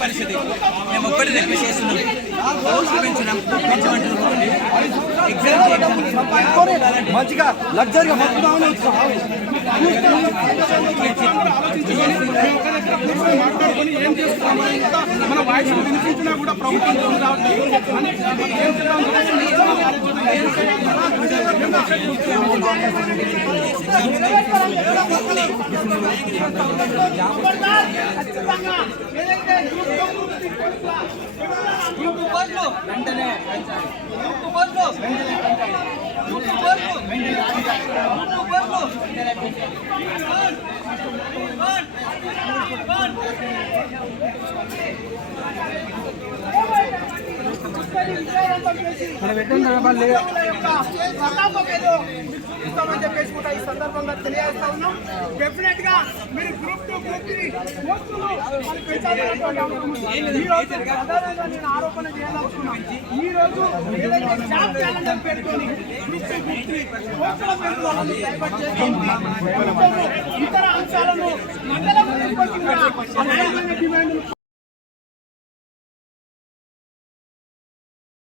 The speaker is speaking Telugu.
పరిస్థితి మేము ఒక్కటి రిక్వెస్ట్ చేస్తున్నాం, మంచిగా లగ్జరీగా మాట్లాడుకొని ఏం చేస్తున్నామో మన వాయిస్ వినిపించినా కూడా ప్రభుత్వం వెంటనే ఇస్తామని చెప్పేసి కూడా ఈ సందర్భంగా తెలియజేస్తా ఉన్నాం. డెఫినెట్ గా మీరు గ్రూప్ 2 గ్రూప్ 3 పోస్టులు పెంచాలన్నటువంటి ఈ రోజు ప్రధానంగా నేను ఆరోపణ చేయాలనుకున్నాను. ఈ రోజు ఏదైతే జాబ్ క్యాలెండర్ పెట్టుకొని గ్రూప్ 2 గ్రూప్ 3 పోస్టుల పెంచుకోవాలని డైవర్ట్ చేస్తుంది. ఇతర అంశాలను మండలం డిమాండ్